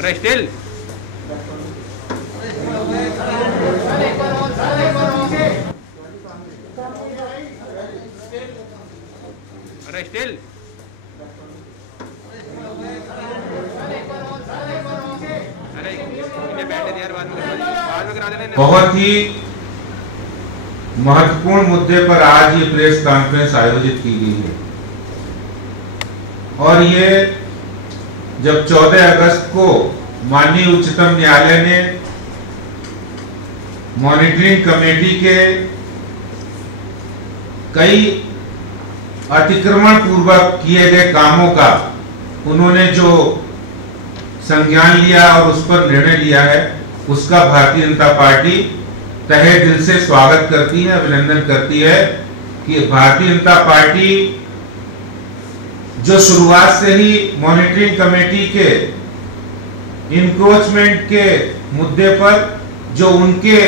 अरे स्टिल अरे स्टिल अरे बैठे यार, बाद में करा देना। बहुत ही महत्वपूर्ण मुद्दे पर आज ये प्रेस कॉन्फ्रेंस आयोजित की गई है और ये जब 14 अगस्त को माननीय उच्चतम न्यायालय ने मॉनिटरिंग कमेटी के कई अतिक्रमण पूर्वक किए गए कामों का उन्होंने जो संज्ञान लिया और उस पर निर्णय लिया है, उसका भारतीय जनता पार्टी तहे दिल से स्वागत करती है, अभिनंदन करती है कि भारतीय जनता पार्टी जो शुरुआत से ही मॉनिटरिंग कमेटी के इंक्रोचमेंट के मुद्दे पर जो उनके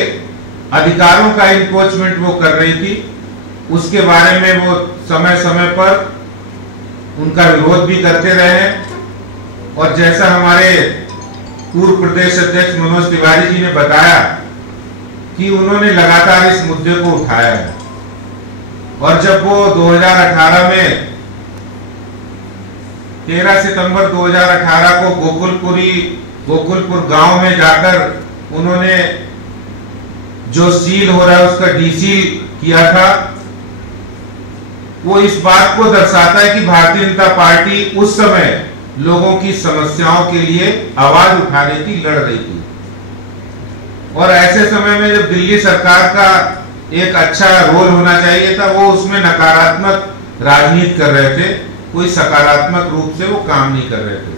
अधिकारों का इंक्रोचमेंट वो कर रही थी, उसके बारे में वो समय समय पर उनका विरोध भी करते रहे हैं। और जैसा हमारे पूर्व प्रदेश अध्यक्ष मनोज तिवारी जी ने बताया कि उन्होंने लगातार इस मुद्दे को उठाया है और जब वो 2018 में 13 सितंबर 2018 को गोकुलपुर गांव में जाकर उन्होंने जो सील हो रहा है उसका डीसील किया था, वो इस बात को दर्शाता है कि भारतीय जनता पार्टी उस समय लोगों की समस्याओं के लिए आवाज उठा रही थी, लड़ रही थी। और ऐसे समय में जब दिल्ली सरकार का एक अच्छा रोल होना चाहिए था, वो उसमें नकारात्मक राजनीति कर रहे थे, कोई सकारात्मक रूप से वो काम नहीं कर रहे थे।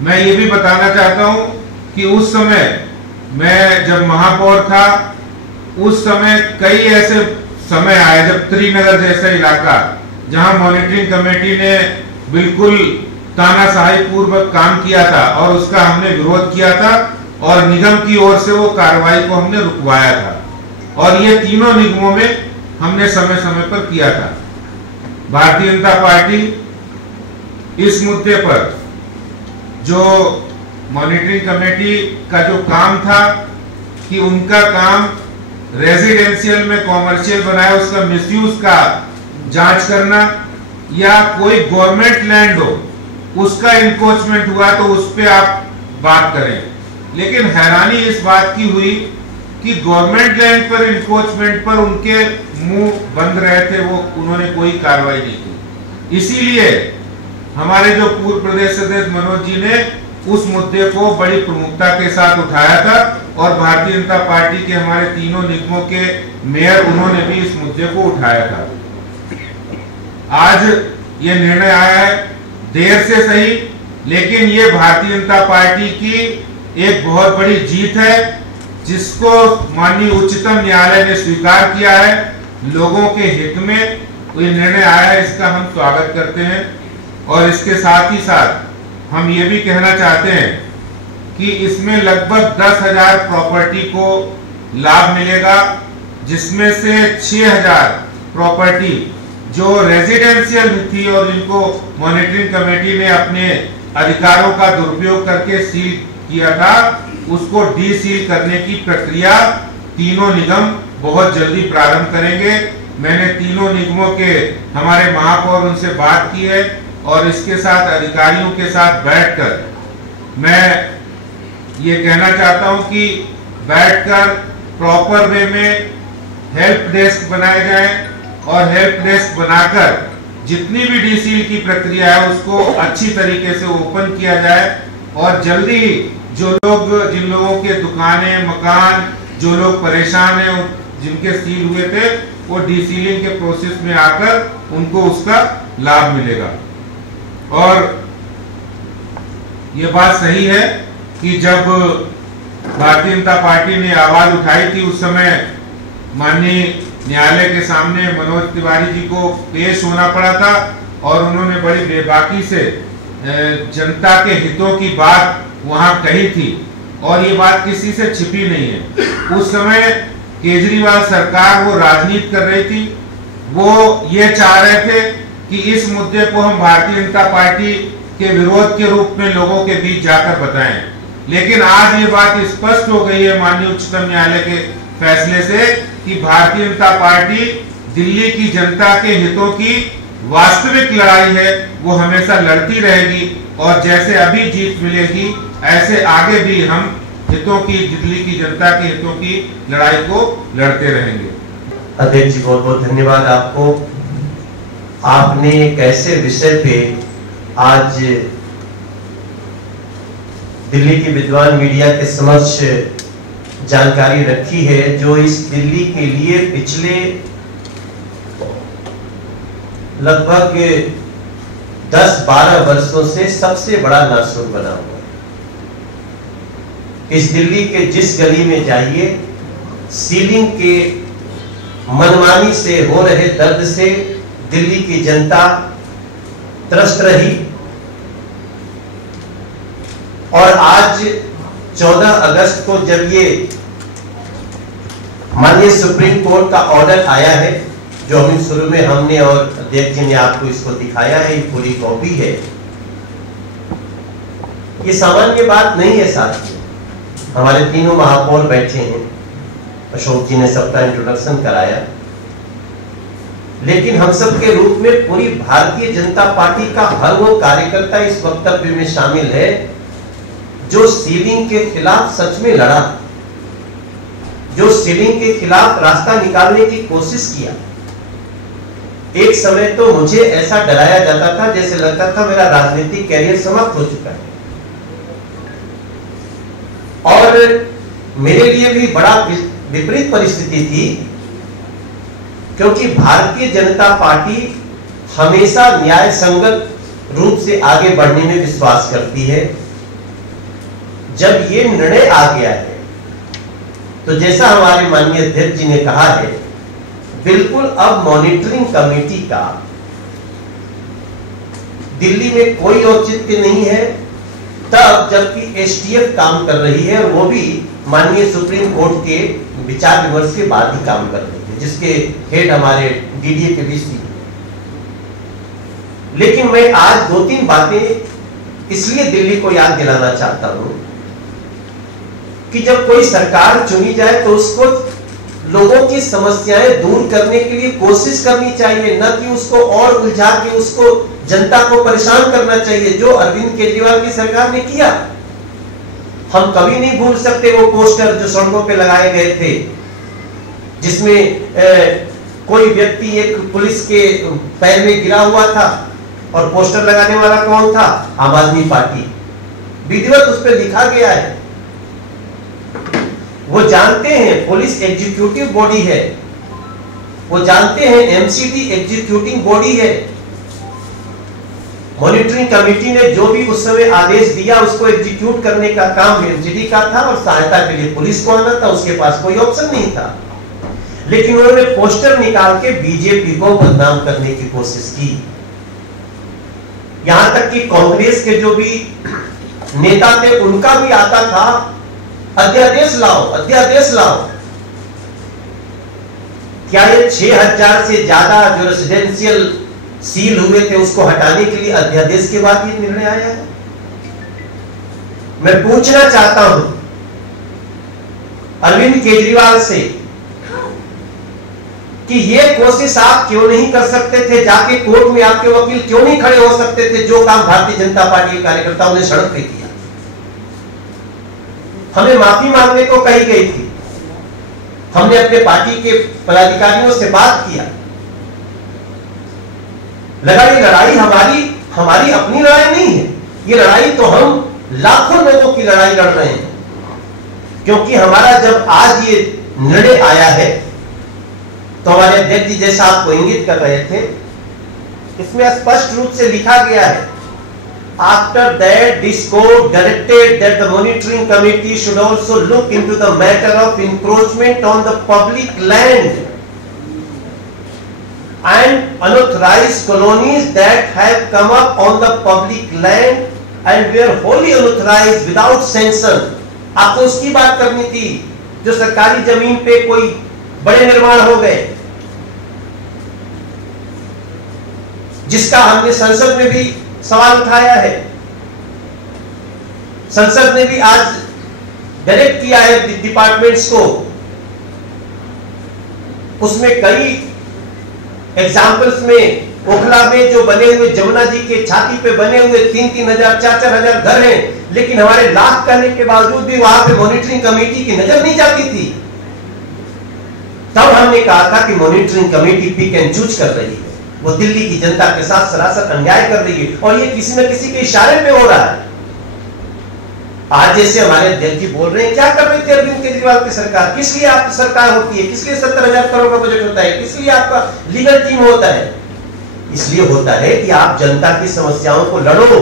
मैं ये भी बताना चाहता हूं कि उस समय मैं जब महापौर था, उस समय कई ऐसे समय आए जब त्रिनगर जैसा इलाका जहां मॉनिटरिंग कमेटी ने बिल्कुल तानाशाही पूर्वक काम किया था और उसका हमने विरोध किया था और निगम की ओर से वो कार्रवाई को हमने रुकवाया था और ये तीनों निगमों में हमने समय समय पर किया था। भारतीय जनता पार्टी इस मुद्दे पर जो मॉनिटरिंग कमेटी का जो काम था कि उनका काम रेजिडेंशियल में कॉमर्शियल बनाया, उसका मिसयूज का जांच करना, या कोई गवर्नमेंट लैंड हो उसका इंक्रोचमेंट हुआ तो उस पे आप बात करें। लेकिन हैरानी इस बात की हुई कि गवर्नमेंट लैंड पर इंक्रोचमेंट पर उनके मुंह बंद रहे थे, वो उन्होंने कोई कार्रवाई नहीं की। इसीलिए हमारे जो पूर्व प्रदेश अध्यक्ष मनोज जी ने उस मुद्दे को बड़ी प्रमुखता के साथ उठाया था और भारतीय जनता पार्टी के हमारे तीनों निगमों के मेयर उन्होंने भी इस मुद्दे को उठाया था। आज ये निर्णय आया है, देर से सही, लेकिन ये भारतीय जनता पार्टी की एक बहुत बड़ी जीत है जिसको माननीय उच्चतम न्यायालय ने स्वीकार किया है। लोगों के हित में ये निर्णय आया है, इसका हम स्वागत करते हैं। और इसके साथ ही साथ हम ये भी कहना चाहते हैं कि इसमें लगभग 10,000 प्रॉपर्टी को लाभ मिलेगा, जिसमें से 6,000 प्रॉपर्टी जो रेजिडेंशियल थी और जिनको मॉनिटरिंग कमेटी ने अपने अधिकारों का दुरुपयोग करके सील किया था, उसको डी सील करने की प्रक्रिया तीनों निगम बहुत जल्दी प्रारंभ करेंगे। मैंने तीनों निगमों के हमारे महापौर उनसे बात की है और इसके साथ अधिकारियों के साथ बैठकर मैं ये कहना चाहता हूं कि बैठकर प्रॉपर वे में हेल्प डेस्क बनाए जाए और हेल्प डेस्क बनाकर जितनी भी डीसील की प्रक्रिया है उसको अच्छी तरीके से ओपन किया जाए और जल्दी जिन लोगों के दुकानें, मकान, जो लोग परेशान हैं, जिनके सील हुए थे, वो डीसीलिंग के प्रोसेस में आकर उनको उसका लाभ मिलेगा। और ये बात सही है कि जब भारतीय जनता पार्टी ने आवाज उठाई थी उस समय माननीय न्यायालय के सामने मनोज तिवारी जी को पेश होना पड़ा था और उन्होंने बड़ी बेबाकी से जनता के हितों की बात वहां कही थी और ये बात किसी से छिपी नहीं है। उस समय केजरीवाल सरकार वो राजनीति कर रही थी, वो ये चाह रहे थे कि इस मुद्दे को हम भारतीय जनता पार्टी के विरोध के रूप में लोगों के बीच जाकर बताएं। लेकिन आज ये बात स्पष्ट हो गई है माननीय उच्चतम न्यायालय के फैसले से कि भारतीय जनता पार्टी दिल्ली की जनता के हितों की वास्तविक लड़ाई है, वो हमेशा लड़ती रहेगी और जैसे अभी जीत मिलेगी ऐसे आगे भी हम हितों की, दिल्ली की जनता के हितों की लड़ाई को लड़ते रहेंगे। अध्यक्ष जी बहुत बहुत धन्यवाद आपको। आपने एक ऐसे विषय पे आज दिल्ली की विद्वान मीडिया के समक्ष जानकारी रखी है जो इस दिल्ली के लिए पिछले लगभग 10-12 वर्षों से सबसे बड़ा नासूर बना हुआ है। इस दिल्ली के जिस गली में जाइए, सीलिंग के मनमानी से हो रहे दर्द से दिल्ली की जनता त्रस्त रही और आज 14 अगस्त को जब ये माननीय सुप्रीम कोर्ट का ऑर्डर आया है, जो अभी शुरू में हमने और अध्यक्ष जी ने आपको इसको दिखाया है, ये पूरी कॉपी है। ये सामान्य बात नहीं है साथियों। हमारे तीनों महापौर बैठे हैं, अशोक जी ने सबका इंट्रोडक्शन कराया, लेकिन हम सब के रूप में पूरी भारतीय जनता पार्टी का हर वो कार्यकर्ता इस वक्तव्य में शामिल है जो सीलिंग के खिलाफ सच में लड़ा, जो सीलिंग के खिलाफ रास्ता निकालने की कोशिश किया। एक समय तो मुझे ऐसा डराया जाता था जैसे लगता था मेरा राजनीतिक कैरियर समाप्त हो चुका है और मेरे लिए भी बड़ा विपरीत परिस्थिति थी, क्योंकि भारतीय जनता पार्टी हमेशा न्याय संगत रूप से आगे बढ़ने में विश्वास करती है। जब ये निर्णय आ गया है तो जैसा हमारे माननीय अध्यक्ष जी ने कहा है, बिल्कुल अब मॉनिटरिंग कमेटी का दिल्ली में कोई औचित्य नहीं है। तब जबकि एसटीएफ काम कर रही है और वो भी माननीय सुप्रीम कोर्ट के विचार विमर्श के बाद ही काम कर रही है, जिसके हेड हमारे डीडीए के बीच थी। लेकिन मैं आज 2-3 बातें इसलिए दिल्ली को याद दिलाना चाहता हूं कि जब कोई सरकार चुनी जाए तो उसको लोगों की समस्याएं दूर करने के लिए कोशिश करनी चाहिए, न कि उसको और उलझा के उसको जनता को परेशान करना चाहिए, जो अरविंद केजरीवाल की सरकार ने किया। हम कभी नहीं भूल सकते वो पोस्टर जो सड़कों पे लगाए गए थे, जिसमें कोई व्यक्ति एक पुलिस के पैर में गिरा हुआ था और पोस्टर लगाने वाला कौन था? आम आदमी पार्टी। विधिवत उस पर लिखा गया है। वो जानते हैं पुलिस एग्जीक्यूटिव बॉडी है, वो जानते हैं एमसीडी एग्जीक्यूटिंग बॉडी है। मॉनिटरिंग कमेटी ने जो भी उस समय आदेश दिया उसको एग्जीक्यूट करने का काम एमसीडी का था और सहायता के लिए पुलिस को आना था, उसके पास कोई ऑप्शन नहीं था। लेकिन उन्होंने पोस्टर निकाल के बीजेपी को बदनाम करने की कोशिश की। यहां तक कि कांग्रेस के जो भी नेता थे उनका भी आता था, अध्यादेश लाओ, अध्यादेश लाओ। क्या ये 6000 से ज्यादा जो रेसिडेंशियल सील हुए थे उसको हटाने के लिए अध्यादेश के बाद ये निर्णय आया है? मैं पूछना चाहता हूं अरविंद केजरीवाल से कि ये कोशिश आप क्यों नहीं कर सकते थे? जाके कोर्ट में आपके वकील क्यों नहीं खड़े हो सकते थे? जो काम भारतीय जनता पार्टी के कार्यकर्ताओं ने सड़क पे किया, हमें माफी मांगने को कही गई थी। हमने अपने पार्टी के पदाधिकारियों से बात किया, लगा ये लड़ाई हमारी अपनी लड़ाई नहीं है, ये लड़ाई तो हम लाखों लोगों की लड़ाई लड़ रहे हैं। क्योंकि हमारा जब आज ये निर्णय आया है तो हमारे अध्यक्ष जी जैसा आपको इंगित कर रहे थे, इसमें स्पष्ट रूप से लिखा गया है, after that this court directed that the monitoring committee should also look into the matter of encroachment on the public land and unauthorized colonies that have come up on the public land and were wholly unauthorized without sanction। आपको उसकी बात करनी थी जो सरकारी जमीन पे कोई बड़े निर्माण हो गए, जिसका हमने संसद में भी सवाल उठाया है। संसद ने भी आज डायरेक्ट किया है डिपार्टमेंट्स को, उसमें कई एग्जाम्पल्स में ओखला में जो बने हुए जमुना जी के छाती पे बने हुए 3-3 हजार 4-4 हजार घर हैं, लेकिन हमारे लाख कहने के बावजूद भी वहां पे मॉनिटरिंग कमेटी की नजर नहीं जाती थी। तब हमने कहा था कि monitoring committee pick and choose कर रही है, वो दिल्ली की जनता के साथ सरासर अन्याय कर रही है और ये किसी न किसी के इशारे पे हो रहा है। आज जैसे हमारे अध्यक्ष जी बोल रहे हैं, क्या कर रहे थे अरविंद केजरीवाल की सरकार? किस लिए आपकी सरकार होती है? किस लिए 70,000 करोड़ का बजट होता है? किस लिए आपका लीगल टीम होता है? इसलिए होता है कि आप जनता की समस्याओं को लड़ो।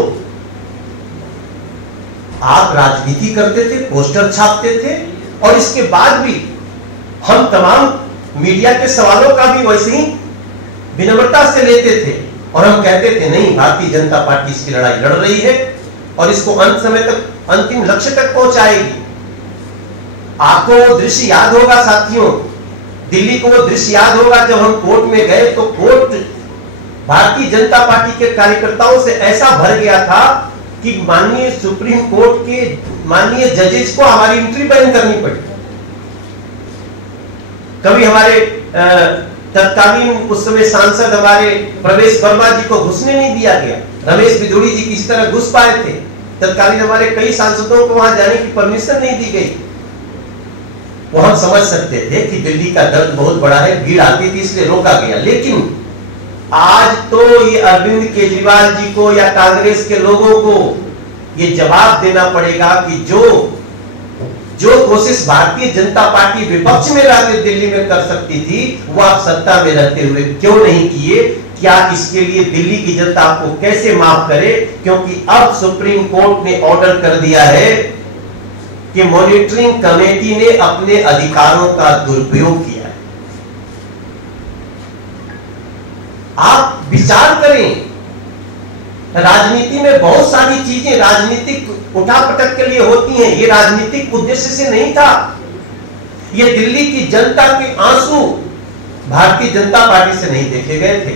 आप राजनीति करते थे, पोस्टर छापते थे और इसके बाद भी हम तमाम मीडिया के सवालों का भी वैसे ही विनम्रता से लेते थे और हम कहते थे नहीं, भारतीय जनता पार्टी इसकी लड़ाई लड़ रही है और इसको अंत समय तक, अंतिम लक्ष्य तक पहुंचाएगी। आपको वो दृश्य याद होगा साथियों, दिल्ली को वो दृश्य याद होगा जब हम कोर्ट में गए तो कोर्ट भारतीय जनता पार्टी के कार्यकर्ताओं से ऐसा भर गया था कि माननीय सुप्रीम कोर्ट के माननीय जजेस को हमारी एंट्री बैन करनी पड़ी। कभी हमारे तत्कालीन उस समय सांसद हमारे प्रवेश वर्मा जी को घुसने नहीं दिया गया, रमेश बिधूड़ी जी किसी तरह घुस पाए थे, तत्कालीन हमारे कई सांसदों को वहां जाने की परमिशन नहीं दी गई। वो हम समझ सकते थे कि दिल्ली का दर्द बहुत बड़ा है, भीड़ आती थी इसलिए रोका गया। लेकिन आज तो ये अरविंद केजरीवाल जी को या कांग्रेस के लोगों को ये जवाब देना पड़ेगा कि जो कोशिश भारतीय जनता पार्टी विपक्ष में रहकर दिल्ली में कर सकती थी, वो आप सत्ता में रहते हुए क्यों नहीं किए? क्या इसके लिए दिल्ली की जनता आपको कैसे माफ करे? क्योंकि अब सुप्रीम कोर्ट ने ऑर्डर कर दिया है कि मॉनिटरिंग कमेटी ने अपने अधिकारों का दुरुपयोग किया है। आप विचार करें, राजनीति में बहुत सारी चीजें राजनीतिक उठापटक के लिए होती हैं, ये राजनीतिक उद्देश्य से नहीं था। ये दिल्ली की जनता के आंसू भारतीय जनता पार्टी से नहीं देखे गए थे,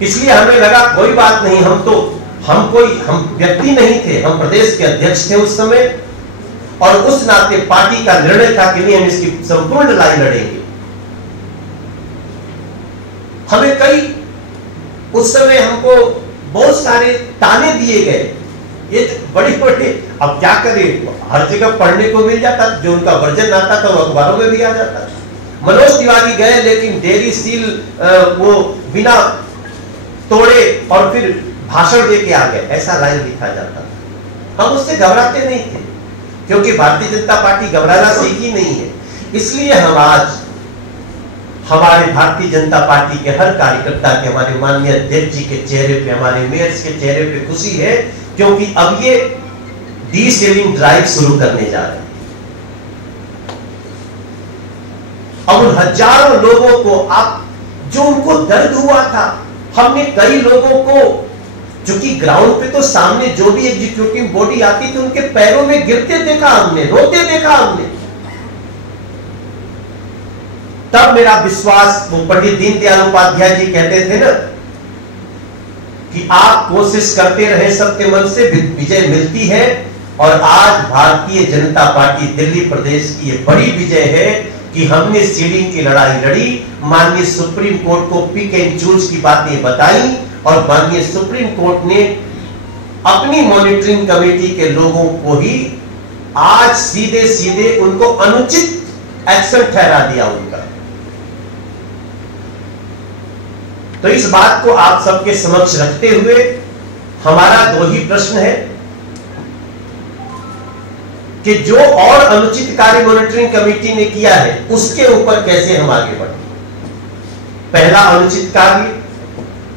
इसलिए हमें लगा कोई बात नहीं, हम व्यक्ति नहीं थे, हम प्रदेश के अध्यक्ष थे उस समय और उस नाते पार्टी का निर्णय था कि नहीं, हम इसकी संपूर्ण लड़ाई लड़ेंगे। हमें कई उस समय हमको बहुत सारे ताने दिए गए, ये बड़ी बड़ी, अब क्या करें, हर जगह पढ़ने को मिल जाता, जो उनका वर्जन आता था वो अखबारों में भी आ जाता था। मनोज तिवारी गए लेकिन डेयरी सील वो बिना तोड़े और फिर भाषण देके आ गए, ऐसा लाइन लिखा जाता था। हम उससे घबराते नहीं थे क्योंकि भारतीय जनता पार्टी घबराना सीखी नहीं है। इसलिए हम आज हमारे भारतीय जनता पार्टी के हर कार्यकर्ता के, हमारे माननीय अध्यक्ष जी के चेहरे पे, हमारे मेयर्स के चेहरे पे खुशी है क्योंकि अब ये डी-सेलिंग ड्राइव शुरू करने जा रहे हैं। अब उन हजारों लोगों को, आप जो उनको दर्द हुआ था, हमने कई लोगों को, चूंकि ग्राउंड पे तो सामने जो भी एग्जीक्यूटिव बॉडी आती थी उनके पैरों में गिरते देखा हमने, रोते देखा हमने। तब मेरा विश्वास, वो पंडित दीनदयाल उपाध्याय जी कहते थे ना कि आप कोशिश करते रहे, सत्य मन से विजय मिलती है। और आज भारतीय जनता पार्टी दिल्ली प्रदेश की ये बड़ी विजय है कि हमने सीलिंग की लड़ाई लड़ी, माननीय सुप्रीम कोर्ट को पिक एंड चूज की बातें बताई और माननीय सुप्रीम कोर्ट ने अपनी मॉनिटरिंग कमेटी के लोगों को ही आज सीधे सीधे उनको अनुचित एक्शन ठहरा दिया उनका। तो इस बात को आप सबके समक्ष रखते हुए हमारा दो ही प्रश्न है कि जो और अनुचित कार्य मॉनिटरिंग कमेटी ने किया है उसके ऊपर कैसे हम आगे बढ़े। पहला अनुचित कार्य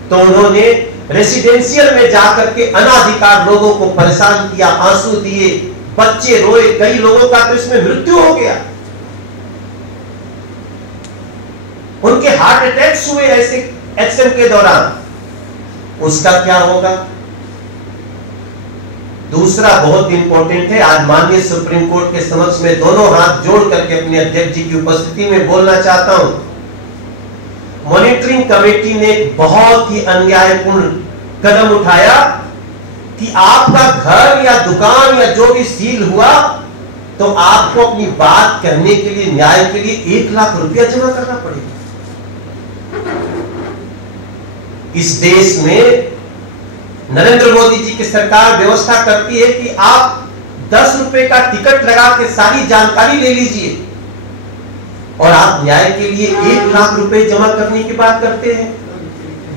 तो उन्होंने रेसिडेंशियल में जाकर के अनाधिकार लोगों को परेशान किया, आंसू दिए, बच्चे रोए, कई लोगों का तो इसमें मृत्यु हो गया, उनके हार्ट अटैक्स हुए ऐसे एक्शन के दौरान। उसका क्या होगा? दूसरा बहुत इंपॉर्टेंट है, आज माननीय सुप्रीम कोर्ट के समक्ष में दोनों हाथ जोड़ करके अपने अध्यक्ष जी की उपस्थिति में बोलना चाहता हूं। मॉनिटरिंग कमेटी ने बहुत ही अन्यायपूर्ण कदम उठाया कि आपका घर या दुकान या जो भी सील हुआ तो आपको अपनी बात कहने के लिए, न्याय के लिए 1 लाख रुपया जमा करना पड़ेगा। इस देश में नरेंद्र मोदी जी की सरकार व्यवस्था करती है कि आप 10 रुपए का टिकट लगा के सारी जानकारी ले लीजिए और आप न्याय के लिए 1 लाख रुपए जमा करने की बात करते हैं।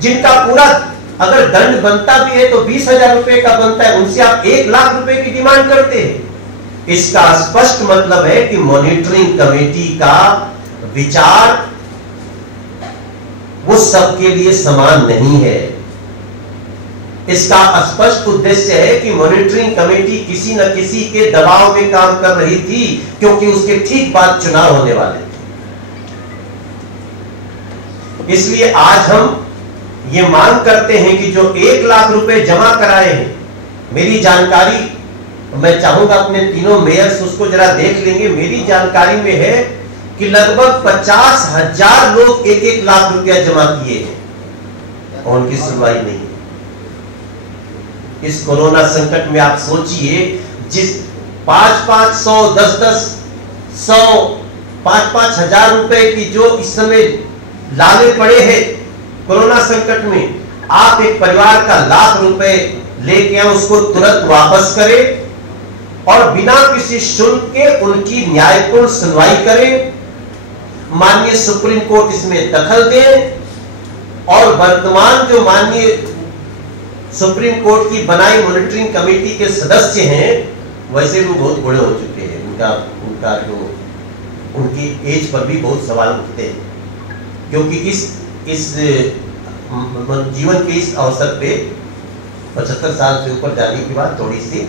जिनका पूरा अगर दंड बनता भी है तो 20,000 रुपए का बनता है, उनसे आप 1 लाख रुपए की डिमांड करते हैं। इसका स्पष्ट मतलब है कि मॉनिटरिंग कमेटी का विचार वो सबके लिए समान नहीं है। इसका स्पष्ट उद्देश्य है कि मॉनिटरिंग कमेटी किसी न किसी के दबाव में काम कर रही थी, क्योंकि उसके ठीक बाद चुनाव होने वाले थे। इसलिए आज हम ये मांग करते हैं कि जो 1 लाख रुपए जमा कराए हैं, मेरी जानकारी, मैं चाहूंगा अपने तीनों मेयर्स उसको जरा देख लेंगे, मेरी जानकारी में है कि लगभग 50,000 लोग 1-1 लाख रुपया जमा किए हैं और उनकी सुनवाई नहीं है। इस कोरोना संकट में आप सोचिए, जिस 5-500, 10-10, 100, 5-5 हजार रुपए की जो इस समय लाले पड़े हैं कोरोना संकट में, आप एक परिवार का लाख रुपए लेके आए, उसको तुरंत वापस करें और बिना किसी शुल्क के उनकी न्यायपूर्ण सुनवाई करें। माननीय सुप्रीम कोर्ट इसमें दखल दे और वर्तमान जो माननीय सुप्रीम कोर्ट की बनाई मॉनिटरिंग कमेटी के सदस्य हैं, वैसे वो बहुत बड़े हो चुके हैं, उनका जो उनकी एज पर भी बहुत सवाल उठते हैं, क्योंकि इस जीवन के इस अवसर पे 75 साल से ऊपर जाने के बाद थोड़ी सी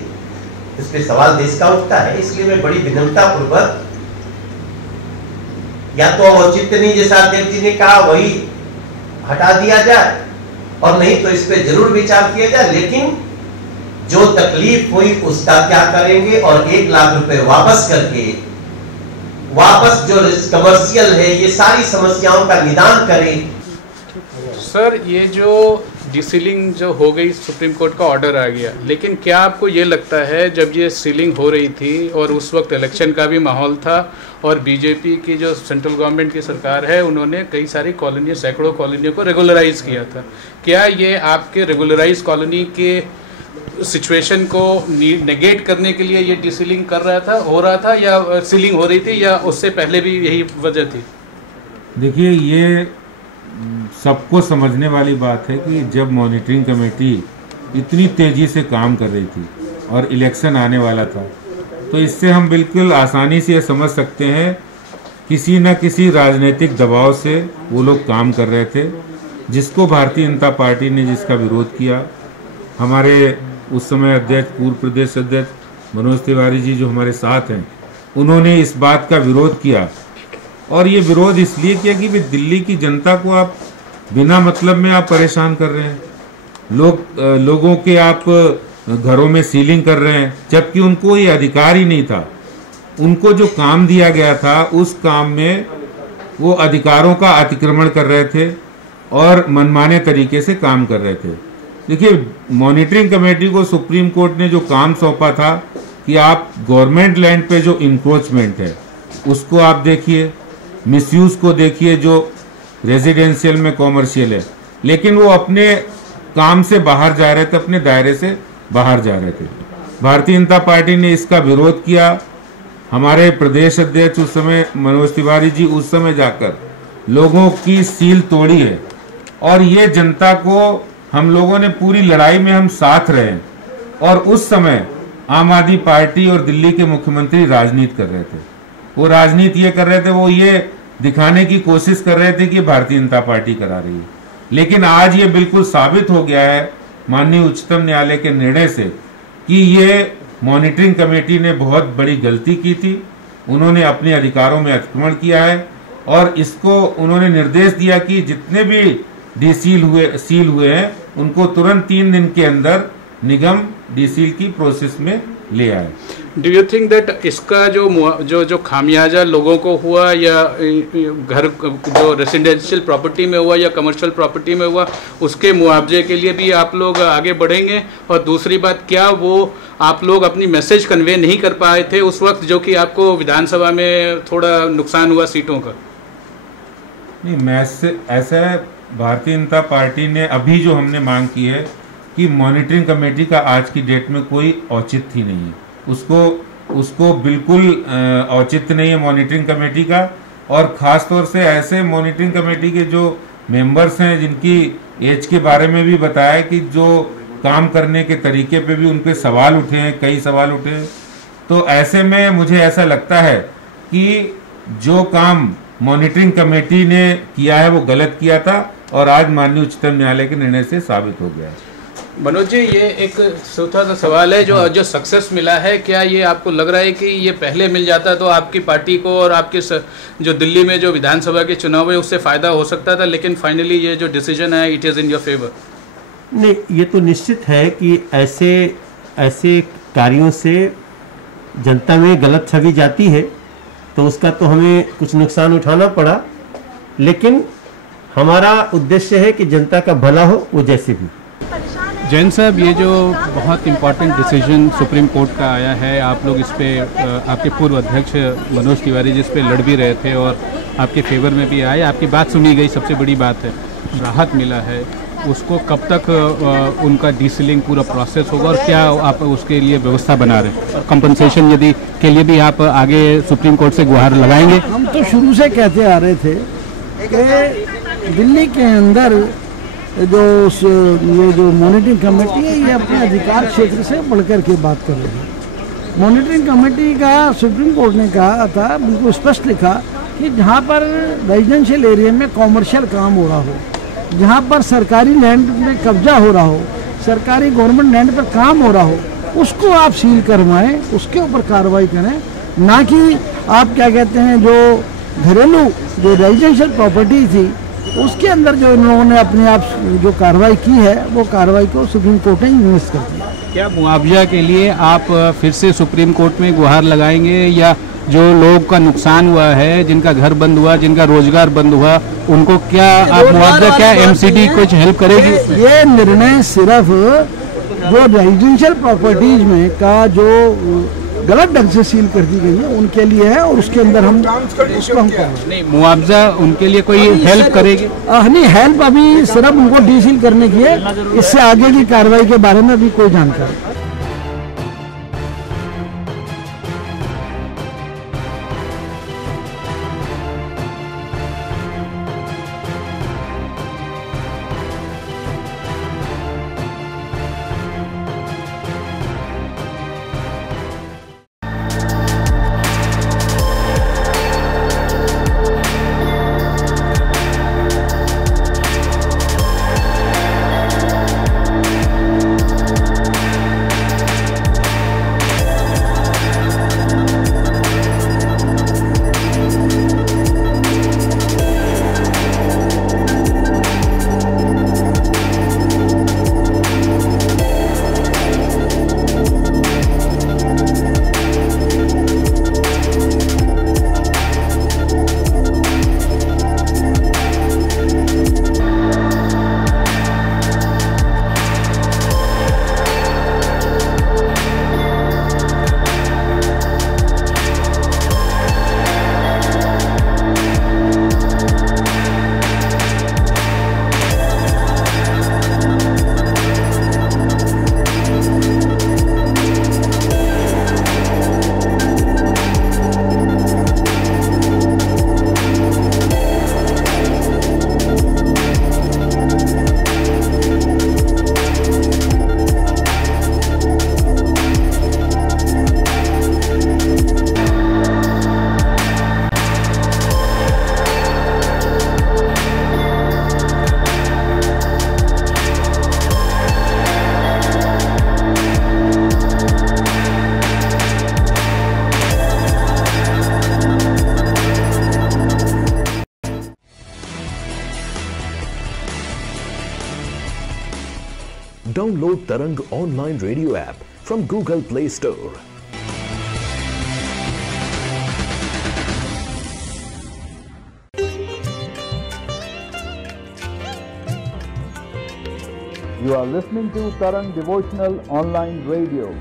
इस पे सवाल देश का उठता है। इसलिए मैं बड़ी विनम्रता पूर्वक, या तो औचित्य नहीं जैसा अध्यक्ष जी ने कहा वही हटा दिया जाए, और नहीं तो इस पे जरूर विचार किया जाए, लेकिन जो तकलीफ हुई उसका क्या करेंगे और 1 लाख रुपए वापस करके वापस जो कमर्शियल है ये सारी समस्याओं का निदान करें। सर, ये जो डीसीलिंग जो हो गई, सुप्रीम कोर्ट का ऑर्डर आ गया, लेकिन क्या आपको ये लगता है जब ये सीलिंग हो रही थी और उस वक्त इलेक्शन का भी माहौल था और बीजेपी की जो सेंट्रल गवर्नमेंट की सरकार है उन्होंने कई सारी कॉलोनी, सैकड़ों कॉलोनियों को रेगुलराइज किया था, क्या ये आपके रेगुलराइज कॉलोनी के सिचुएशन को नेगेट करने के लिए ये डीसीलिंग कर रहा था, हो रहा था, या सीलिंग हो रही थी, या उससे पहले भी यही वजह थी? देखिए, ये सबको समझने वाली बात है कि जब मॉनिटरिंग कमेटी इतनी तेजी से काम कर रही थी और इलेक्शन आने वाला था, तो इससे हम बिल्कुल आसानी से समझ सकते हैं किसी न किसी राजनीतिक दबाव से वो लोग काम कर रहे थे, जिसको भारतीय जनता पार्टी ने जिसका विरोध किया। हमारे उस समय अध्यक्ष, पूर्व प्रदेश अध्यक्ष मनोज तिवारी जी जो हमारे साथ हैं, उन्होंने इस बात का विरोध किया, और ये विरोध इसलिए किया कि भाई दिल्ली की जनता को आप बिना मतलब में आप परेशान कर रहे हैं, लोगों के आप घरों में सीलिंग कर रहे हैं, जबकि उनको ये अधिकार ही नहीं था। उनको जो काम दिया गया था उस काम में वो अधिकारों का अतिक्रमण कर रहे थे और मनमाने तरीके से काम कर रहे थे। देखिए, मॉनिटरिंग कमेटी को सुप्रीम कोर्ट ने जो काम सौंपा था कि आप गवर्नमेंट लैंड पे जो इंक्रोचमेंट है उसको आप देखिए, मिसयूज को देखिए जो रेजिडेंशियल में कॉमर्शियल है, लेकिन वो अपने काम से बाहर जा रहे थे, अपने दायरे से बाहर जा रहे थे। भारतीय जनता पार्टी ने इसका विरोध किया। हमारे प्रदेश अध्यक्ष उस समय मनोज तिवारी जी उस समय जाकर लोगों की सील तोड़ी है, और ये जनता को हम लोगों ने पूरी लड़ाई में हम साथ रहे, और उस समय आम आदमी पार्टी और दिल्ली के मुख्यमंत्री राजनीति कर रहे थे। वो राजनीति ये कर रहे थे, वो ये दिखाने की कोशिश कर रहे थे कि भारतीय जनता पार्टी करा रही है, लेकिन आज ये बिल्कुल साबित हो गया है माननीय उच्चतम न्यायालय के निर्णय से कि ये मॉनिटरिंग कमेटी ने बहुत बड़ी गलती की थी। उन्होंने अपने अधिकारों में अतिक्रमण किया है, और इसको उन्होंने निर्देश दिया कि जितने भी सील हुए हैं उनको तुरंत 3 दिन के अंदर निगम डीसील की प्रोसेस में ले आए। डू यू थिंक दैट इसका जो खामियाजा लोगों को हुआ या घर जो रेसिडेंशियल प्रॉपर्टी में हुआ या कमर्शियल प्रॉपर्टी में हुआ, उसके मुआवजे के लिए भी आप लोग आगे बढ़ेंगे? और दूसरी बात, क्या वो आप लोग अपनी मैसेज कन्वे नहीं कर पाए थे उस वक्त, जो कि आपको विधानसभा में थोड़ा नुकसान हुआ सीटों का? नहीं, मैसेज ऐसा है, भारतीय जनता पार्टी ने अभी जो हमने मांग की है कि मॉनिटरिंग कमेटी का आज की डेट में कोई औचित्य ही नहीं है, उसको बिल्कुल औचित्य नहीं है मॉनिटरिंग कमेटी का। और ख़ास तौर से ऐसे मॉनिटरिंग कमेटी के जो मेंबर्स हैं जिनकी एज के बारे में भी बताया कि जो काम करने के तरीके पे भी उनके सवाल उठे हैं, कई सवाल उठे हैं। तो ऐसे में मुझे ऐसा लगता है कि जो काम मॉनिटरिंग कमेटी ने किया है वो गलत किया था और आज माननीय उच्चतम न्यायालय के निर्णय से साबित हो गया है। मनोज जी, ये एक छोटा सा सवाल है, जो सक्सेस मिला है, क्या ये आपको लग रहा है कि ये पहले मिल जाता तो आपकी पार्टी को और आपके जो दिल्ली में जो विधानसभा के चुनाव है उससे फ़ायदा हो सकता था, लेकिन फाइनली ये जो डिसीजन है it is in your favour? नहीं, ये तो निश्चित है कि ऐसे कार्यों से जनता में गलत छवि जाती है, तो उसका तो हमें कुछ नुकसान उठाना पड़ा, लेकिन हमारा उद्देश्य है कि जनता का भला हो, वो जैसे भी। जैन साहब, ये जो बहुत इम्पोर्टेंट डिसीजन सुप्रीम कोर्ट का आया है, आप लोग इस पे आपके पूर्व अध्यक्ष मनोज तिवारी जिस पे लड़ भी रहे थे और आपके फेवर में भी आए, आपकी बात सुनी गई, सबसे बड़ी बात है राहत मिला है, उसको कब तक उनका डीसीलिंग पूरा प्रोसेस होगा और क्या आप उसके लिए व्यवस्था बना रहे हैं? कंपनसेशन यदि के लिए भी आप आगे सुप्रीम कोर्ट से गुहार लगाएंगे? हम तो शुरू से कहते आ रहे थे कि दिल्ली के अंदर ये जो मॉनिटरिंग कमेटी है, ये अपने अधिकार क्षेत्र से बढ़कर के बात कर रही है। मॉनिटरिंग कमेटी का सुप्रीम कोर्ट ने कहा था, बिल्कुल स्पष्ट लिखा कि जहाँ पर रेजिडेंशियल एरिया में कॉमर्शियल काम हो रहा हो, जहाँ पर सरकारी लैंड में कब्जा हो रहा हो, सरकारी गवर्नमेंट लैंड पर काम हो रहा हो, उसको आप सील करवाएं, उसके ऊपर कार्रवाई करें, ना कि आप क्या कहते हैं जो घरेलू जो रेजिडेंशियल प्रॉपर्टी थी उसके अंदर जो इन लोगों ने अपने आप जो कार्रवाई की है, वो कार्रवाई को सुप्रीम कोर्ट ने निरस्त कर दिया। क्या मुआवजा के लिए आप फिर से सुप्रीम कोर्ट में गुहार लगाएंगे, या जो लोग का नुकसान हुआ है, जिनका घर बंद हुआ, जिनका रोजगार बंद हुआ, उनको क्या आप मुआवजा, क्या एमसीडी कुछ हेल्प करेगी? ये निर्णय सिर्फ जो रेजिडेंशियल प्रॉपर्टीज में का जो गलत ढंग से सील कर दी गई है उनके लिए है, और उसके अंदर हम उसको हम नहीं, मुआवजा उनके लिए कोई हेल्प करेगी? नहीं, हेल्प अभी सिर्फ उनको डीसील करने की है, इससे आगे की कार्रवाई के बारे में अभी कोई जानकारी Download Tarang online radio app from Google Play Store. You are listening to Tarang Devotional Online Radio.